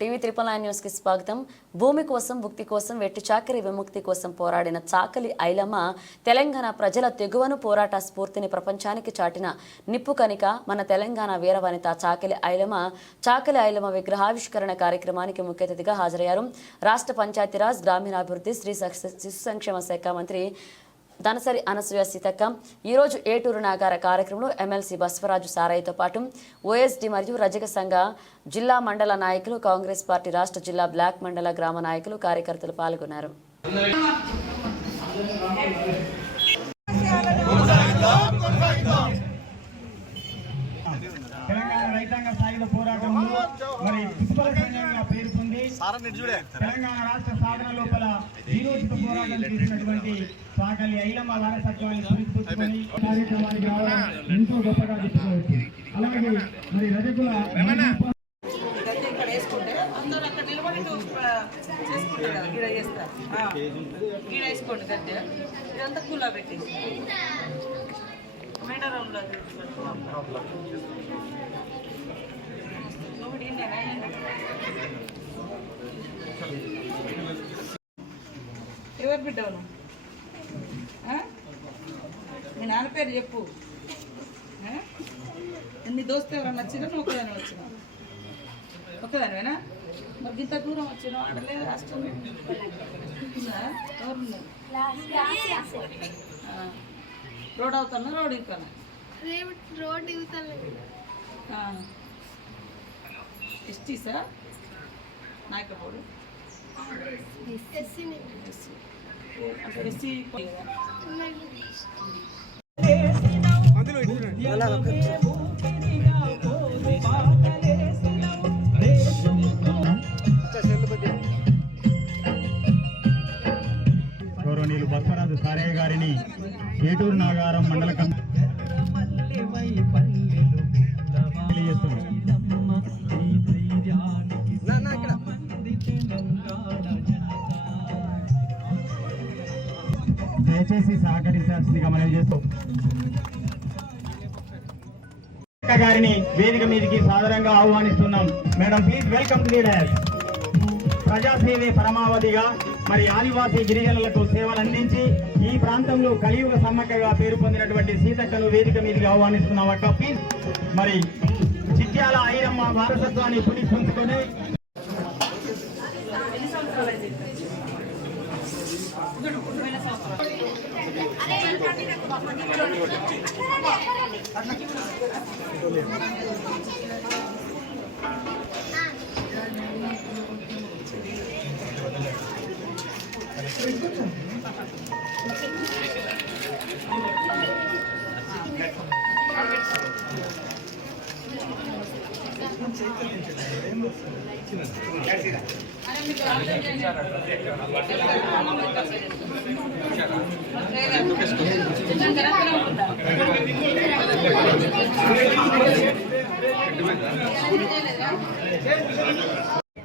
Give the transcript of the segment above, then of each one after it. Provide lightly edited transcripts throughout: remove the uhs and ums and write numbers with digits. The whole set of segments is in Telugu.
టీవీ 999 న్యూస్ కి స్వాగతం. భూమి కోసం, భుక్తి కోసం, వెట్టి చాకరీ విముక్తి కోసం పోరాడిన చాకలి ఐలమ్మ తెలంగాణ ప్రజల తెగువను పోరాట స్ఫూర్తిని ప్రపంచానికి చాటిన నిప్పు కనిక మన తెలంగాణ వీరవనిత చాకలి ఐలమ్మ విగ్రహావిష్కరణ కార్యక్రమానికి ముఖ్య అతిథిగా హాజరయ్యారు. రాష్ట్ర పంచాయతీరాజ్, గ్రామీణాభివృద్ధి, స్త్రీ శిశు సంక్షేమ శాఖ మంత్రి దనసరి అనసూయ సీతక్క ఈరోజు ఏటూరు నాగార కార్యక్రమంలో ఎమ్మెల్సీ బస్వరాజు సారయ్యతో పాటు ఓఎస్డీ మరియు రజక సంఘ జిల్లా మండల నాయకులు, కాంగ్రెస్ పార్టీ రాష్ట్ర జిల్లా బ్లాక్ మండల గ్రామ నాయకులు, కార్యకర్తలు పాల్గొన్నారు. తెలంగాణ రాష్ట్ర సాధన లోపల వీరోచిత పోరాటం చేసినటువంటి చాకలి ఐలమ్మ వారసత్వాన్ని స్మరించుకొని కార్యక్రమానికి రావడం ఎంతో గొప్పగా చెప్పుకోవచ్చు. అలాగే మరి రజకుల ఎవరు బిడ్డవును? మీ నాన్న పేరు చెప్పు. నీ దోస్తు ఎవరన్నా వచ్చినా నువ్వు ఒక్కదాని వచ్చినా? ఒక్కదానివేనా? మరి ఇంత దూరం వచ్చినా ఆడలేదు రాష్ట్రం ఎవరున్నారు? రోడ్ అవుతాను, రోడ్ ఇవ్వను, రోడ్ ఇవ్వతాను. ఎస్టీసా నాయకపోడు గౌరవనీయులు బస్వరాజు సారయ్య గారిని ఏటూరు నాగారం మండల దయచేసి సహకరించాల్సిందిగా మనం చేస్తూ గారిని వేదిక మీదకి సాదరంగా ఆహ్వానిస్తున్నాం. Madam please welcome to the dais. ప్రజాసేవే పరమావధిగా మరి ఆదివాసీ గిరిజనులకు సేవలు అందించి ఈ ప్రాంతంలో కలియుగ సమ్మక్కగా పేరు పొందినటువంటి సీతక్కను వేదిక మీదకి ఆహ్వానిస్తున్నాం. అక్క ప్లీజ్. మరి చిట్యాల ఐలమ్మ వారసత్వాన్ని పుణిపుంచుకొని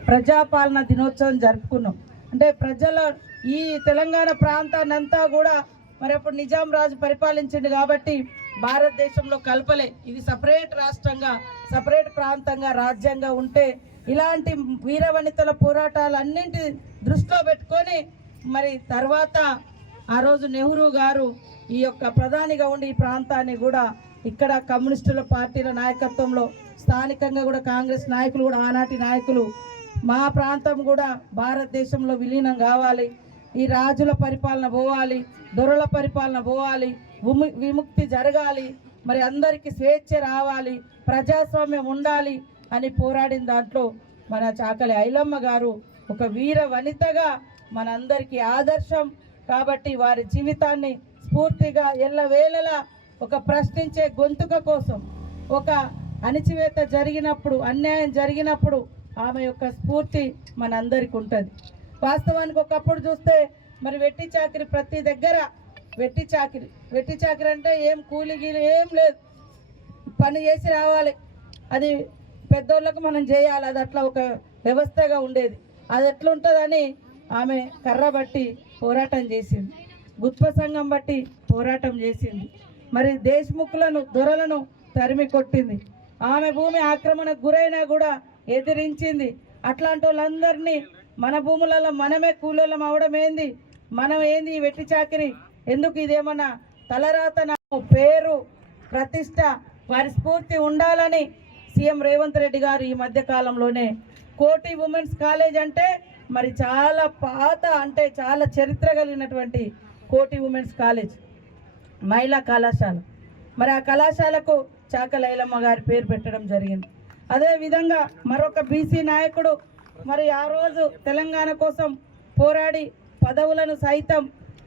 ప్రజాపాలన దినోత్సవం జరుపుకున్నాం. అంటే ప్రజల ఈ తెలంగాణ ప్రాంతాన్ని అంతా కూడా మరి అప్పుడు నిజాం రాజు పరిపాలించింది కాబట్టి భారతదేశంలో కలపలే. ఇది సపరేట్ రాష్ట్రంగా, సపరేట్ ప్రాంతంగా, రాజ్యంగా ఉంటే ఇలాంటి వీరవనితల పోరాటాలు అన్నింటి దృష్టిలో పెట్టుకొని మరి తర్వాత ఆ రోజు నెహ్రూ గారు ఈ యొక్క ప్రధానిగా ఉండి ఈ ప్రాంతాన్ని కూడా ఇక్కడ కమ్యూనిస్టుల పార్టీల నాయకత్వంలో స్థానికంగా కూడా కాంగ్రెస్ నాయకులు కూడా ఆనాటి నాయకులు మా ప్రాంతం కూడా భారతదేశంలో విలీనం కావాలి, ఈ రాజుల పరిపాలన పోవాలి, దొరల పరిపాలన పోవాలి, విముక్తి జరగాలి, మరి అందరికీ స్వేచ్ఛ రావాలి, ప్రజాస్వామ్యం ఉండాలి అని పోరాడిన దాంట్లో మన చాకలి ఐలమ్మ గారు ఒక వీర వనితగా మనందరికీ ఆదర్శం. కాబట్టి వారి జీవితాన్ని స్ఫూర్తిగా ఎల్లవేళలా ఒక ప్రశ్నించే గొంతుక కోసం, ఒక అణిచివేత జరిగినప్పుడు, అన్యాయం జరిగినప్పుడు ఆమె యొక్క స్ఫూర్తి మనందరికీ ఉంటుంది. వాస్తవానికి ఒకప్పుడు చూస్తే మరి వెట్టి చాకరీ ప్రతి దగ్గర వెట్టి చాకరీ అంటే ఏం కూలి గీలి ఏం లేదు, పని చేసి రావాలి, అది పెద్దోళ్ళకు మనం చేయాలి, అది అట్లా ఒక వ్యవస్థగా ఉండేది. అది ఎట్లుంటుందని ఆమె కర్ర బట్టి పోరాటం చేసింది, గుత్ప సంఘం బట్టి పోరాటం చేసింది, మరి దేశముఖులను, దొరలను తరిమి కొట్టింది. ఆమె భూమి ఆక్రమణకు గురైనా కూడా ఎదిరించింది. అట్లాంటి వాళ్ళందరినీ మన భూములలో మనమే కూలీలం అవడం ఏంది, మనం ఏంది ఈ వెట్టి చాకిరి ఎందుకు, ఇదేమన్నా తలరాత పేరు ప్రతిష్ట వారి స్ఫూర్తి ఉండాలని సీఎం రేవంత్ రెడ్డి గారు ఈ మధ్య కాలంలోనే కోటి ఉమెన్స్ కాలేజ్ అంటే మరి చాలా పాత అంటే చాలా చరిత్ర కలిగినటువంటి కోటి ఉమెన్స్ కాలేజ్ మహిళా కళాశాల, మరి ఆ కళాశాలకు చాకలి ఐలమ్మ గారి పేరు పెట్టడం జరిగింది. అదేవిధంగా మరొక బీసీ నాయకుడు మరి ఆ రోజు తెలంగాణ కోసం పోరాడి పదవులను సైతం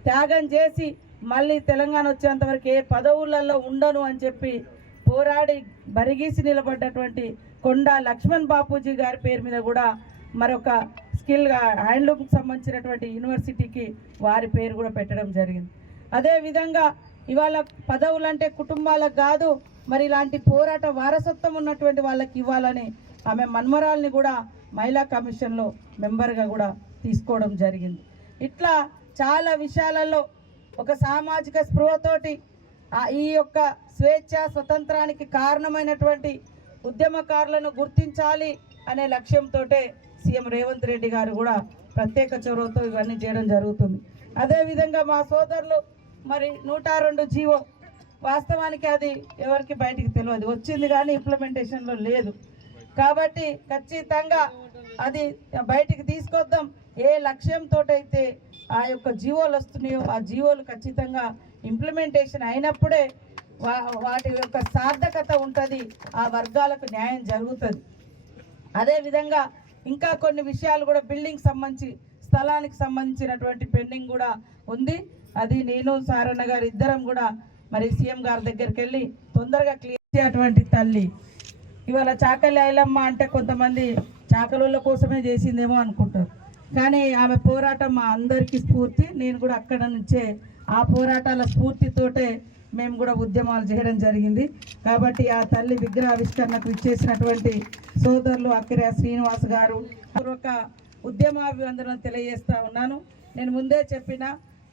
త్యాగం చేసి మళ్ళీ తెలంగాణ వచ్చేంత వరకు ఏ పదవులలో ఉండను అని చెప్పి పోరాడి బరిగీసి నిలబడ్డటువంటి కొండా లక్ష్మణ్ బాపూజీ గారి పేరు మీద కూడా మరొక స్కిల్గా హ్యాండ్లూమ్కి సంబంధించినటువంటి యూనివర్సిటీకి వారి పేరు కూడా పెట్టడం జరిగింది. అదేవిధంగా ఇవాళ పదవులు అంటే కుటుంబాలకు కాదు, మరి ఇలాంటి పోరాట వారసత్వం ఉన్నటువంటి వాళ్ళకి ఇవ్వాలని ఆమె మన్మరాల్ని కూడా మహిళా కమిషన్లో మెంబర్గా కూడా తీసుకోవడం జరిగింది. ఇట్లా చాలా విషయాలలో ఒక సామాజిక స్పృహతోటి ఈ యొక్క స్వేచ్ఛ స్వతంత్రానికి కారణమైనటువంటి ఉద్యమకారులను గుర్తించాలి అనే లక్ష్యంతో సీఎం రేవంత్ రెడ్డి గారు కూడా ప్రత్యేక చొరవతో ఇవన్నీ చేయడం జరుగుతుంది. అదేవిధంగా మా సోదరులు మరి 102 జీవో వాస్తవానికి అది ఎవరికి బయటికి తెలియదు, వచ్చింది కానీ ఇంప్లిమెంటేషన్లో లేదు. కాబట్టి ఖచ్చితంగా అది బయటికి తీసుకొద్దాం. ఏ లక్ష్యంతో అయితే ఆ యొక్క జీవోలు వస్తున్నాయో ఆ జీవోలు ఖచ్చితంగా ఇంప్లిమెంటేషన్ అయినప్పుడే వాటి యొక్క సార్థకత ఉంటుంది, ఆ వర్గాలకు న్యాయం జరుగుతుంది. అదేవిధంగా ఇంకా కొన్ని విషయాలు కూడా బిల్డింగ్ సంబంధించి స్థలానికి సంబంధించినటువంటి పెండింగ్ కూడా ఉంది. అది నేను సారన్న గారు ఇద్దరం కూడా మరి సీఎం గారి దగ్గరికి వెళ్ళి తొందరగా క్లియర్ చేసేటువంటి తల్లి. ఇవాళ చాకలి ఐలమ్మ అంటే కొంతమంది చాకలోళ్ళ కోసమే చేసిందేమో అనుకుంటారు, కానీ ఆమె పోరాటం మా అందరికీ స్ఫూర్తి. నేను కూడా అక్కడ నుంచే ఆ పోరాటాల స్ఫూర్తితోటే మేము కూడా ఉద్యమాలు చేయడం జరిగింది. కాబట్టి ఆ తల్లి విగ్రహావిష్కరణకు ఇచ్చేసినటువంటి సోదరులు అక్కిరా శ్రీనివాస్ గారు ఒక ఉద్యమాభివందనం తెలియజేస్తా ఉన్నాను. నేను ముందే చెప్పిన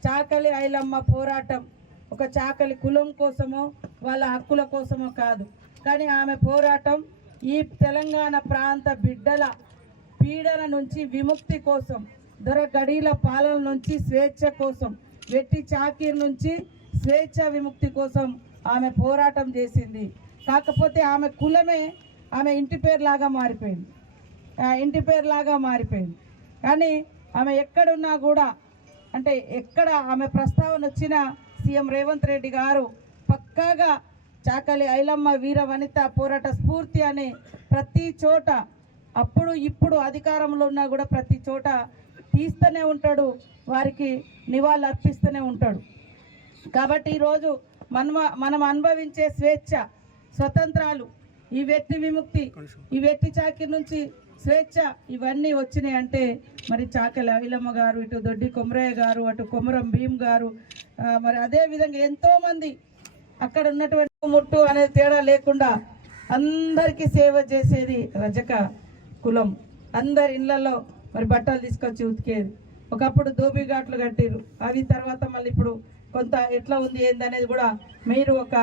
చాకలి ఐలమ్మ పోరాటం ఒక చాకలి కులం కోసమో వాళ్ళ హక్కుల కోసమో కాదు, కానీ ఆమె పోరాటం ఈ తెలంగాణ ప్రాంత బిడ్డల పీడన నుంచి విముక్తి కోసం, దొరగడీల పాలన నుంచి స్వేచ్ఛ కోసం, వెట్టి చాకీర్ నుంచి స్వేచ్ఛ విముక్తి కోసం ఆమె పోరాటం చేసింది. కాకపోతే ఆమె కులమే ఆమె ఇంటి పేరులాగా మారిపోయింది. కానీ ఆమె ఎక్కడున్నా కూడా అంటే ఎక్కడ ఆమె ప్రస్తావన వచ్చినా సీఎం రేవంత్ రెడ్డి గారు పక్కాగా చాకలి ఐలమ్మ వీర వనిత పోరాట స్ఫూర్తి అనే ప్రతి చోట అప్పుడు ఇప్పుడు అధికారంలో ఉన్నా కూడా ప్రతి చోట తీస్తూనే ఉంటాడు, వారికి నివాళులు అర్పిస్తూనే ఉంటాడు. కాబట్టి ఈరోజు మనం అనుభవించే స్వేచ్ఛ స్వతంత్రాలు, ఈ వెట్టి విముక్తి, ఈ వెట్టి చాకిరి నుంచి స్వేచ్ఛ ఇవన్నీ వచ్చినాయి అంటే మరి చాకలి ఐలమ్మ గారు, ఇటు దొడ్డి కొమరయ్య గారు, అటు కొమరం భీమ్ గారు, మరి అదేవిధంగా ఎంతోమంది అక్కడ ఉన్నటువంటి ముట్టు అనే తేడా లేకుండా అందరికీ సేవ చేసేది రజక కులం. అందరి ఇళ్లలో మరి బట్టలు తీసుకొచ్చి ఉతికేది. ఒకప్పుడు దోబిఘాట్లు కట్టిరు, అవి తర్వాత మళ్ళీ ఇప్పుడు కొంత ఎట్లా ఉంది ఏందనేది కూడా మీరు ఒక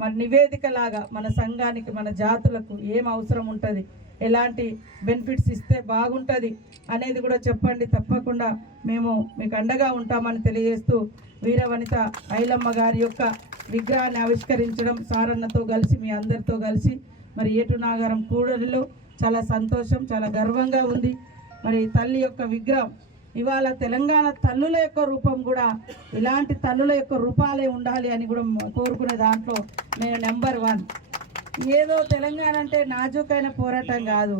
మన నివేదిక లాగా మన సంఘానికి మన జాతులకు ఏం అవసరం ఉంటుంది, ఎలాంటి బెనిఫిట్స్ ఇస్తే బాగుంటుంది అనేది కూడా చెప్పండి. తప్పకుండా మేము మీకు అండగా ఉంటామని తెలియజేస్తూ వీరవనిత ఐలమ్మ గారి యొక్క విగ్రహాన్ని ఆవిష్కరించడం సారన్నతో కలిసి మీ అందరితో కలిసి మరి ఏటునాగారం కూడలిలో చాలా సంతోషం, చాలా గర్వంగా ఉంది. మరి తల్లి యొక్క విగ్రహం ఇవాళ తెలంగాణ తల్లుల యొక్క రూపం కూడా ఇలాంటి తల్లుల యొక్క రూపాలే ఉండాలి అని కూడా కోరుకునే దాంట్లో నేను నెంబర్ 1. ఏదో తెలంగాణ అంటే నాజుకైన పోరాటం కాదు,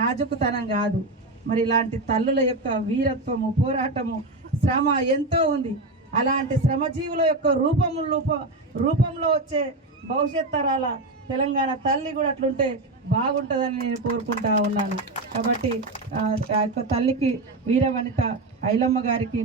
నాజుకుతనం కాదు, మరి ఇలాంటి తల్లుల యొక్క వీరత్వము పోరాటము శ్రమ ఎంతో ఉంది. అలాంటి శ్రమజీవుల యొక్క రూపంలో వచ్చే భవిష్యత్ తరాల తెలంగాణ తల్లి కూడా అట్లుంటే బాగుంటుందని నేను కోరుకుంటా ఉన్నాను. కాబట్టి ఆ యొక్క తల్లికి వీరవనిత ఐలమ్మ గారికి